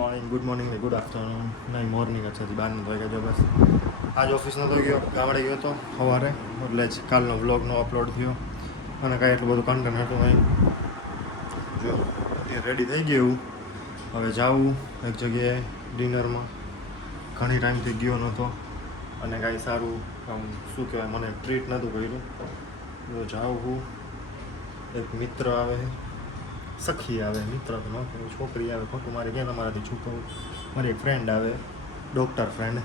Good morning ને good afternoon નહીં morning જ છે 12 વાગ્યા જો બસ આજ ઓફિસ નહોતો ગયો ગામડે ગયો હતો સવારે એટલે જ કાલનો વ્લોગનો અપલોડ થયો અને કાંઈ એટલું બધું કન્ટેન્ટ હતું નહીં જો અત્યારે રેડી થઈ ગયું હવે જાઉં એક જગ્યાએ ડિનરમાં ઘણી ટાઈમથી ગયો નહોતો અને કાંઈ સારું આમ શું કહેવાય મને ટ્રીટ નહોતું કર્યું જો જાઉં હું એક મિત્ર આવે સખી આવે મિત્ર તો ન કહું છોકરી આવે ખોટું મારે ક્યાં તમારાથી છૂટવું મારી એક ફ્રેન્ડ આવે ડૉક્ટર ફ્રેન્ડ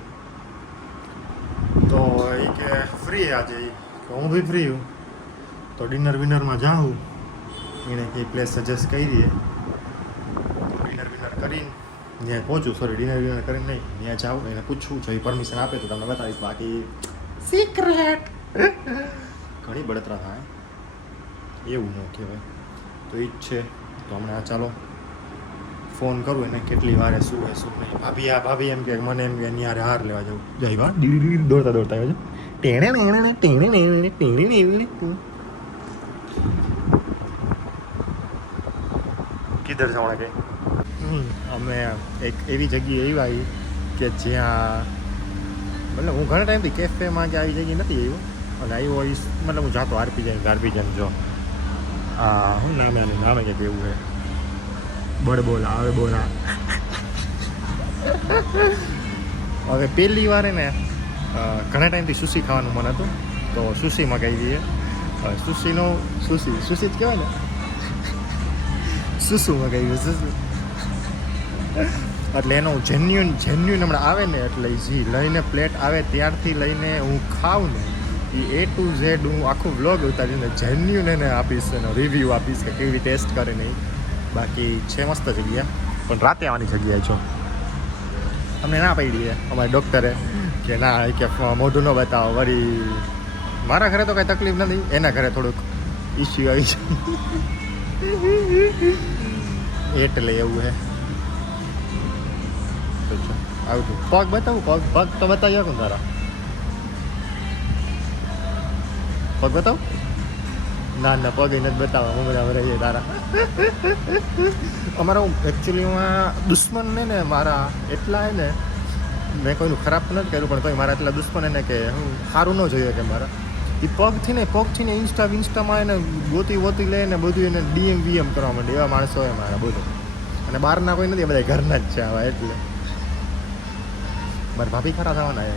તો એ કે ફ્રી આજે તો હું બી ફ્રી હું તો ડિનરમાં જાઉં એને કંઈ પ્લેસ સજેસ્ટ કરી દઈએ ડિનર કરીને ત્યાં પહોંચું ડિનર કરીને નહીં ત્યાં જાઉં એને પૂછવું જો એ પરમિશન આપે તો તમને બતાવીશ બાકી સિક્રેટ ઘણી બળતરા થાય એવું ન કહેવાય તો એ જ છે તો હમણાં ચાલો ફોન કરું એને કેટલી વારે શું હોય શું નહીં ભાભી એમ કે મને એમ કે ન્યારે હાર લેવા જવું જઈ વા દોડતા આવે છે કિધર છે હમણાં કે અમે એક એવી જગ્યાએ આવી કે જ્યાં મતલબ હું ઘણા ટાઈમથી કેફેમાં કે આવી જગ્યાએ નથી આવ્યો અને આવ્યો મતલબ હું જાતો આરપી જો શું નામે આનું નામે કે કેવું છે બળબોલા આવે બોલા હવે પહેલી વાર ને ઘણા ટાઈમથી સુશી ખાવાનું મન હતું તો સુશી મગાવી દઈએ સુશી જ કહેવાય ને સુસુ મગાવી સુસુ એટલે એનું જેન્યુન હમણાં આવે ને એટલે જે લઈને પ્લેટ આવે ત્યારથી લઈને હું ખાઉં ને એ ટુ ઝેડ હું આખું વ્લોગ ઉતારીને જેન્યુન એને આપીશ એનો રિવ્યૂ આપીશ કે કેવી ટેસ્ટ કરે નહીં બાકી છે મસ્ત જગ્યા પણ રાતે આવવાની જગ્યાએ છો અમને ના પડી અમારા ડૉક્ટરે કે ના કે મોઢું ન બતાવો વળી મારા ઘરે તો કાંઈ તકલીફ નથી એના ઘરે થોડુંક ઇસ્યુ આવી છે એટલે એવું છે આવું પગ બતાવું પગ તો બતાવી શકું તારા પગ બતાવ ના પગ નથી બતાવવા મમરા રહીએ તારા અમારા એકચ્યુઅલીમાં દુશ્મન ને મારા એટલા ને મેં કોઈનું ખરાબ નથી કર્યું પણ કોઈ મારા એટલા દુશ્મન એને કે હું સારું ન જોઈએ કે મારા એ પગથી ને ઇન્સ્ટામાં એને ગોતી લે ને બધું એને ડીએમ કરવા માંડે એવા માણસો હોય મારા બધું અને બહારના કોઈ નથી બધા ઘરના જ છે આવા એટલે મારા ભાભી ખરા થવાના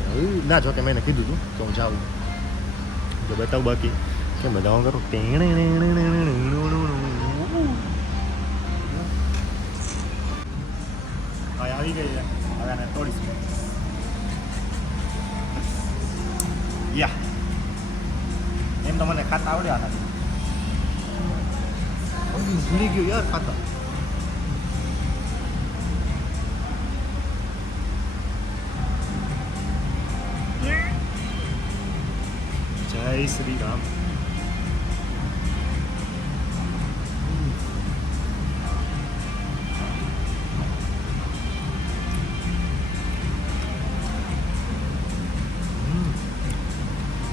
ના જો કે મેં એને કીધું હતું તો હું જાઉં તો બતાવું બાકી કેમ બધા કરું આવી ગઈ છે હવે આને તોડીશ યા એમ તો મને ખાતા આવડ્યા નથી ભૂલી ગયું યાર ખાતા જય શ્રી રામ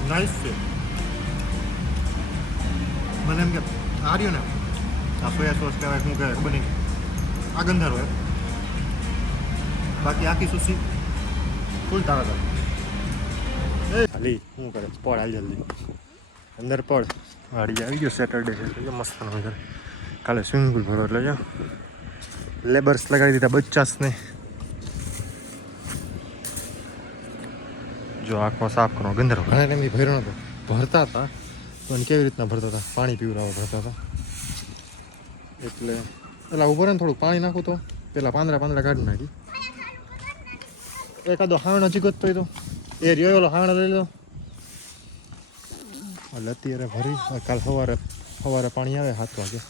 નાઇસ છે મને એમ કે આ રહ્યું ને આ સોયા સોસ કહેવાય શું કહેવાય ખબર નહીં આ ગંધાર હોય બાકી આખી સુશી ફૂલ તારા ખાલી શું કરે પડ હાલ જલ્દી અંદર પડ વાડી આવી ગયો સેટરડે છે મસ્ત નજર કાલે સ્વિમિંગ પુલ ભરો એટલે જો લેબર્સ લગાવી દીધા બચ્ચાસને જો આંખમાં સાફ કરો ગંદરો ઘણા ટાઈમથી ભર્યો નતો ભરતા હતા પણ કેવી રીતના ભરતા હતા પાણી પીવડાવવા ભરતા હતા એટલે પેલા ઉભો રહે ને થોડુંક પાણી નાખું તો પેલા પાંદડા કાઢી નાખી એકાદો હાણ હજી ગોતતો હોય તો એ રહ્યો ઓલો હાણ લઈ લો એટલે અત્યારે ભરી કાલ સવારે પાણી આવે 7 વાગે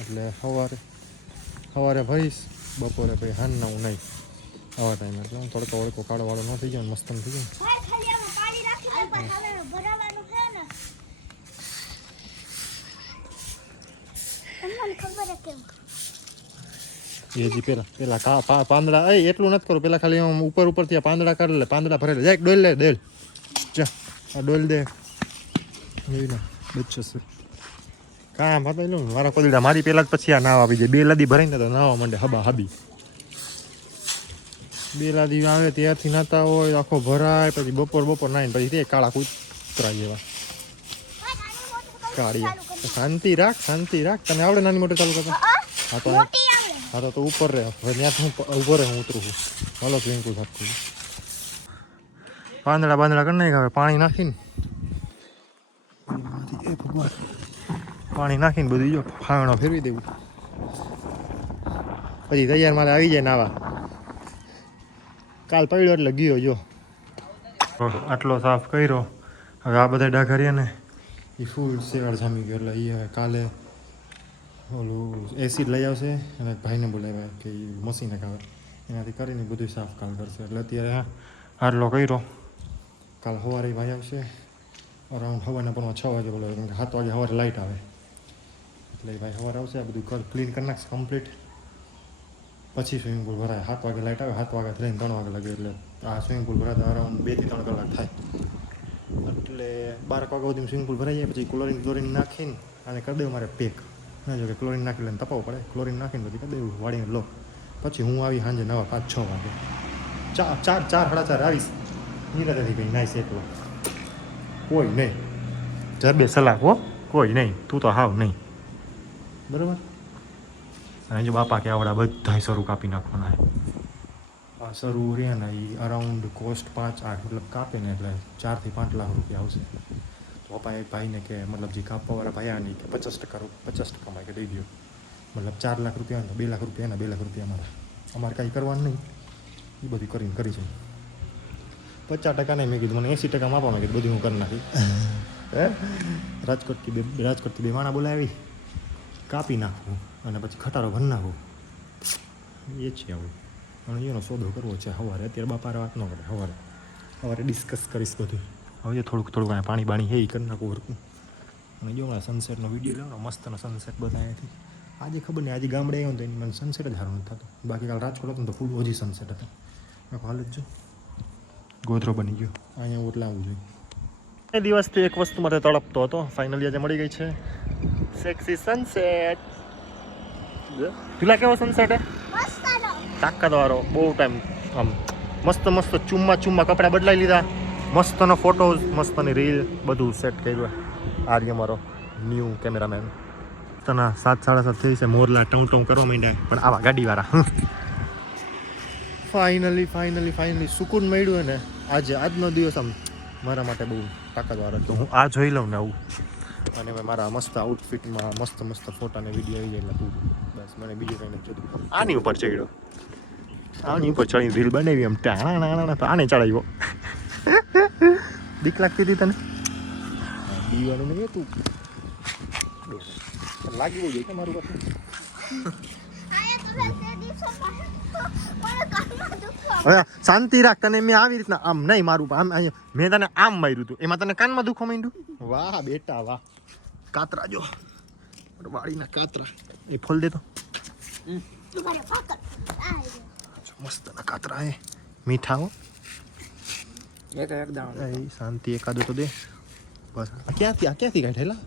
એટલે સવારે ભરીશ બપોરે ભાઈ હાનના હું નહીં આવા ટાઈમે એટલે તડકો વડકો કાળો વાળો ન થઈ જાય મસ્ત થઈ જાય એ જી પેલા પાંદડા એટલું નથી કરું પેલા ખાલી ઉપરથી પાંદડા કાઢી લે પાંદડા ભરેલા જાય ડોલ લે દેલ ચા આ ડોલ દે બચ્ચો છે કામ હતા લઉં મારા કોદડા મારી પહેલાં જ પછી આ નાવા આવી જાય 2 લદી ભરાઈને તો નાવા માંડે હબા હબી બેલા દી આવે ત્યારથી નાતા હોય આખો ભરાય પછી બપોર નાઈને પછી તે કાળા કૂતરા જેવા કાળિયા શાંતિ રાખ તને આવડે નાની મોટી ચાલુ કરતા હા તો ઉપર રહે હવે ત્યાંથી હું ઉભો રહે હું ઉતરું છું હાલો સ્વિમિંગ પુલ સાફ પાંદડા કરી નાખ હવે પાણી નાખીને બધું જો ફાવણો ફેરવી દેવું પછી તૈયાર મારે આવી જાય નાવા કાલ પડ્યો એટલે ગયો જો આટલો સાફ કર્યો હવે આ બધા ડાઘા રહ્યા ને એ ફૂલ શેવાળ જામી ગયો એટલે એ કાલે ઓલું એસિડ લઈ આવશે અને ભાઈને બોલાવ્યા કે એ મશીને ખાવે એનાથી કરીને બધું સાફ કાલ કરશે એટલે અત્યારે આટલો કર્યો કાલ સવારે ભાઈ આવશે અરાઉન્ડ સવારના પણ 6 વાગે બોલાવે કેમ કે 7 વાગે સવારે લાઇટ આવે એટલે ભાઈ સવારે આવશે આ બધું ક્લીન કરી નાખશે કમ્પ્લીટ પછી સ્વિમિંગ પુલ ભરાય 7 વાગે લાઇટ આવે 7 વાગ્યા થઈને 3 વાગે લાગે એટલે આ સ્વિમિંગ પુલ ભરાતા અરાઉન્ડ 2 થી 3 કલાક થાય એટલે 12 વાગ્યા સુધી સ્વિમિંગ પુલ ભરાઈ જાય પછી ક્લોરીન નાખીને અને કરી દેવું મારે પેક ના જો કે ક્લોરીન નાખી લઈને તપાવવું પડે ક્લોરીન નાખીને પછી કરી દેવું વાળીને લો પછી હું આવી સાંજે 9 5 6 વાગે 4 સાડા 4 આવીશ નિરાતેથી કંઈ નાઈશ એકલો કોઈ નહીં જરબે સલાહ હો કોઈ નહીં તું તો હાવ નહીં બરાબર અને જો બાપા કે આવડા બધા શરૂ કાપી નાખવાના આ શરૂ રહ્યા ને એ અરાઉન્ડ કોસ્ટ 5-8 મતલબ કાપે ને એટલે 4 થી 5 લાખ રૂપિયા આવશે પપ્પાએ ભાઈને કે મતલબ જે કાપવાવાળા ભાઈ આની કે 50% કમાય કે દઈ દો મતલબ 4 લાખ રૂપિયા ને 2 લાખ રૂપિયા ને 2 લાખ રૂપિયા અમારે કાંઈ કરવાનું નહીં એ બધું કરીને કરી છે 50% નહીં મેં કીધું મને 80% આપવા મેં કીધું બધું હું કરી નાખી રાજકોટથી બે માણા બોલાવી કાપી નાખવું અને પછી ખટારો ભરી નાખવું એ છે આવું અને એનો સોદો કરવો છે સવારે અત્યારે બાપારે વાત ન કરે સવારે ડિસ્કસ કરીશ બધું હવે થોડુંક પાણી બાણી હે એ કરી નાખવું હરકું અને જો હમણાં સનસેટનો વિડીયો લેવાનો મસ્તનો સનસેટ બધા અહીંયાથી આજે ખબર નહીં આજે ગામડે આવ્યો તો એની મને સનસેટ જ સારું નથી થતો બાકી કાલ રાજકોટ હતો ને તો ફૂલ ઓછી સનસેટ હતો હાલ જ જો ગોધરો બની ગયો અહીંયા ઓટલા આવવું જોઈએ એ દિવસથી એક વસ્તુ માટે તડપતો હતો ફાઇનલી આજે મળી ગઈ છે સેક્સી સનસેટ પેલા કેવો સનસેટ હે તાકાતવાળો બહુ ટાઈમ આમ મસ્ત ચુમ્મા કપડાં બદલાઈ લીધા મસ્તનો ફોટોઝ મસ્તની રીલ બધું સેટ કર્યું આર્ય મારો ન્યૂ કેમેરામેન તના 7:30 થઈ છે મોરલા ટઉં કરવા માંડ્યા પણ આવા ગાડીવાળા ફાઇનલી સુકૂન મળ્યું ને આજનો દિવસ આમ મારા માટે બહુ તાકાતવાળો હતો હું આ જોઈ લઉં ને આવું અને મેં મારા મસ્ત આઉટફિટમાં મસ્ત ફોટા ને વિડીયો આવી જાય એટલે બસ મને બીજું કંઈ નથી જોતું આની ઉપર ચડ્યો ચડી રીલ બનાવી એમ ટાણા તો આને ચડાવ્યો બીક લાગતી હતી તને દીવાનું નહીં તું લાગવું જોઈએ કે મારું હવે શાંતિ રાખ તને મેં આવી રીતના આમ નહીં મારું આમ મેં તને આમ માર્યું હતું એમાં તને કાનમાં દુખો માંડ્યું વાહ બેટા વાહ કાતરા જો વાળીના કાતરા એ ફોલ દે તો મસ્ત ના કાતરા હે મીઠા હો શાંતિ એકાદો તો દે બસ ક્યાંથી કાઢેલા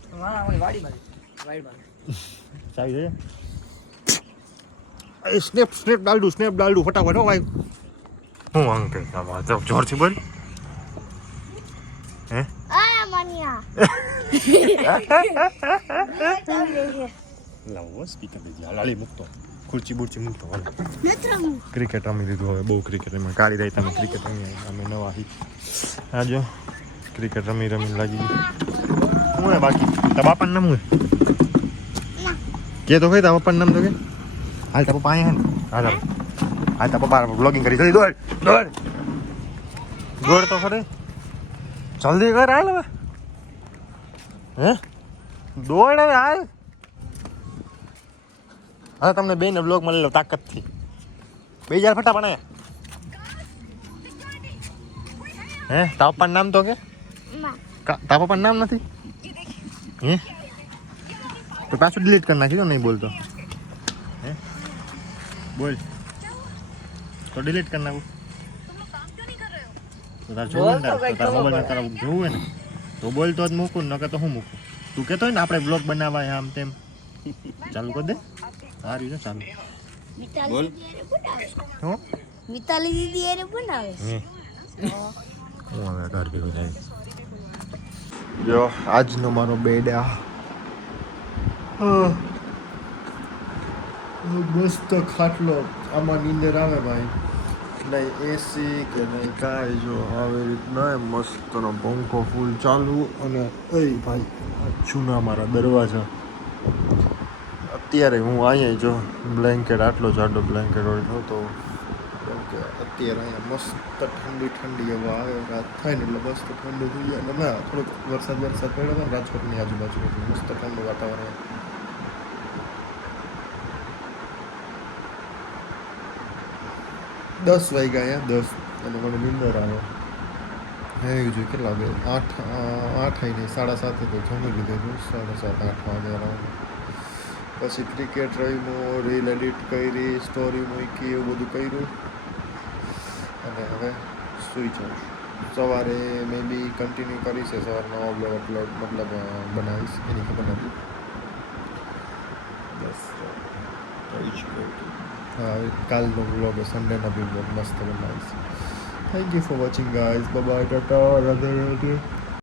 ચાવી દે સ્નેપ ડાલડું ફટાફટ હો ભાઈ હું અંકે જોરથી બોલ હે લાવો સ્પીકર દે લાલી મૂકતો ખુરચી બુરચી મૂકતો ક્રિકેટ રમી દીધું હવે બહુ ક્રિકેટ રમી કાળી રહી તમે ક્રિકેટ રમી અમે નવા આ જો ક્રિકેટ રમી લાગી ગયું હું હે બાકી તારા બાપાનું નામ હું કે તો કઈ તારા પપ્પાનું નામ તો કે હાલ તારા પપ્પા અહીંયા હે હાલ તારા પપ્પા બ્લોગિંગ કરી જલ્દી દોડ તો ખરે જલ્દી કર હાલ હવે હે દોડ હવે હાલ હા તમને બેને બ્લોગ મળી લો તાકાતથી 2000 ફટાફટ હે તારા પપ્પાનું નામ તો કે તારા પપ્પાનું નામ નથી હે તો પાછું ડિલીટ કરી નાખી દો નહીં બોલતો હે બોલ તો ડિલીટ કરી નાખું તો તારે જોવું ને તારા મોબાઈલમાં તારા જોવું ને તો બોલતો જ મૂકું ન કે તો હું મૂકું તું કહેતો હોય ને આપણે બ્લોગ બનાવાય આમ તેમ ચાલુ કરી દે સારું છે ચાલુ બોલ હું મિતાલી દીદી એને બનાવે છે. હું હવે ઘર ભેગું જાય. જો આજનો મારો બેડ આ મસ્ત ખાટલો. આમાં નીંદર આવે ભાઈ. નહીં એસી કે નહીં કાંઈ. જો આવી રીતના મસ્તનો પંખો ફૂલ ચાલુ. અને એ ભાઈ જૂના મારા દરવાજા. અત્યારે હું અહીંયા જો બ્લેન્કેટ આટલો જાડો બ્લેન્કેટ ઓળખ્યો તો કેમ કે અત્યારે અહીંયા મસ્ત ઠંડી ઠંડી હવા આવે. રાત થાય ને એટલે મસ્ત ઠંડુ થઈ જાય. અને ના થોડોક વરસાદ પડ્યો હતો ને રાજકોટની આજુબાજુ એટલે મસ્ત ઠંડુ વાતાવરણ. 10 વાગ્યા અહીંયા 10 અને મને નીંદર આવે. હે જોઈએ કેટલા વાગે 8 નહીં 7:30 તો જમી લીધું હતું. 7:30 8 વાગે અરાઉન્ડ. પછી ક્રિકેટ રમ્યું, રીલ એડિટ કરી, સ્ટોરી મૂકી, એવું બધું કર્યું અને હવે સૂઈ જાઉં. સવારે મે બી કન્ટિન્યુ કરીશ. સવારે નવો બ્લોગ અપલોડ મતલબ બનાવીશ. એની ખબર નથી. બસ રહી છું. હા કાલનો બ્લોગ સન્ડેના બી બ્લોગ મસ્ત બનાવીશ. Thank you for watching guys. Bye bye, Tata, Radhe Radhe.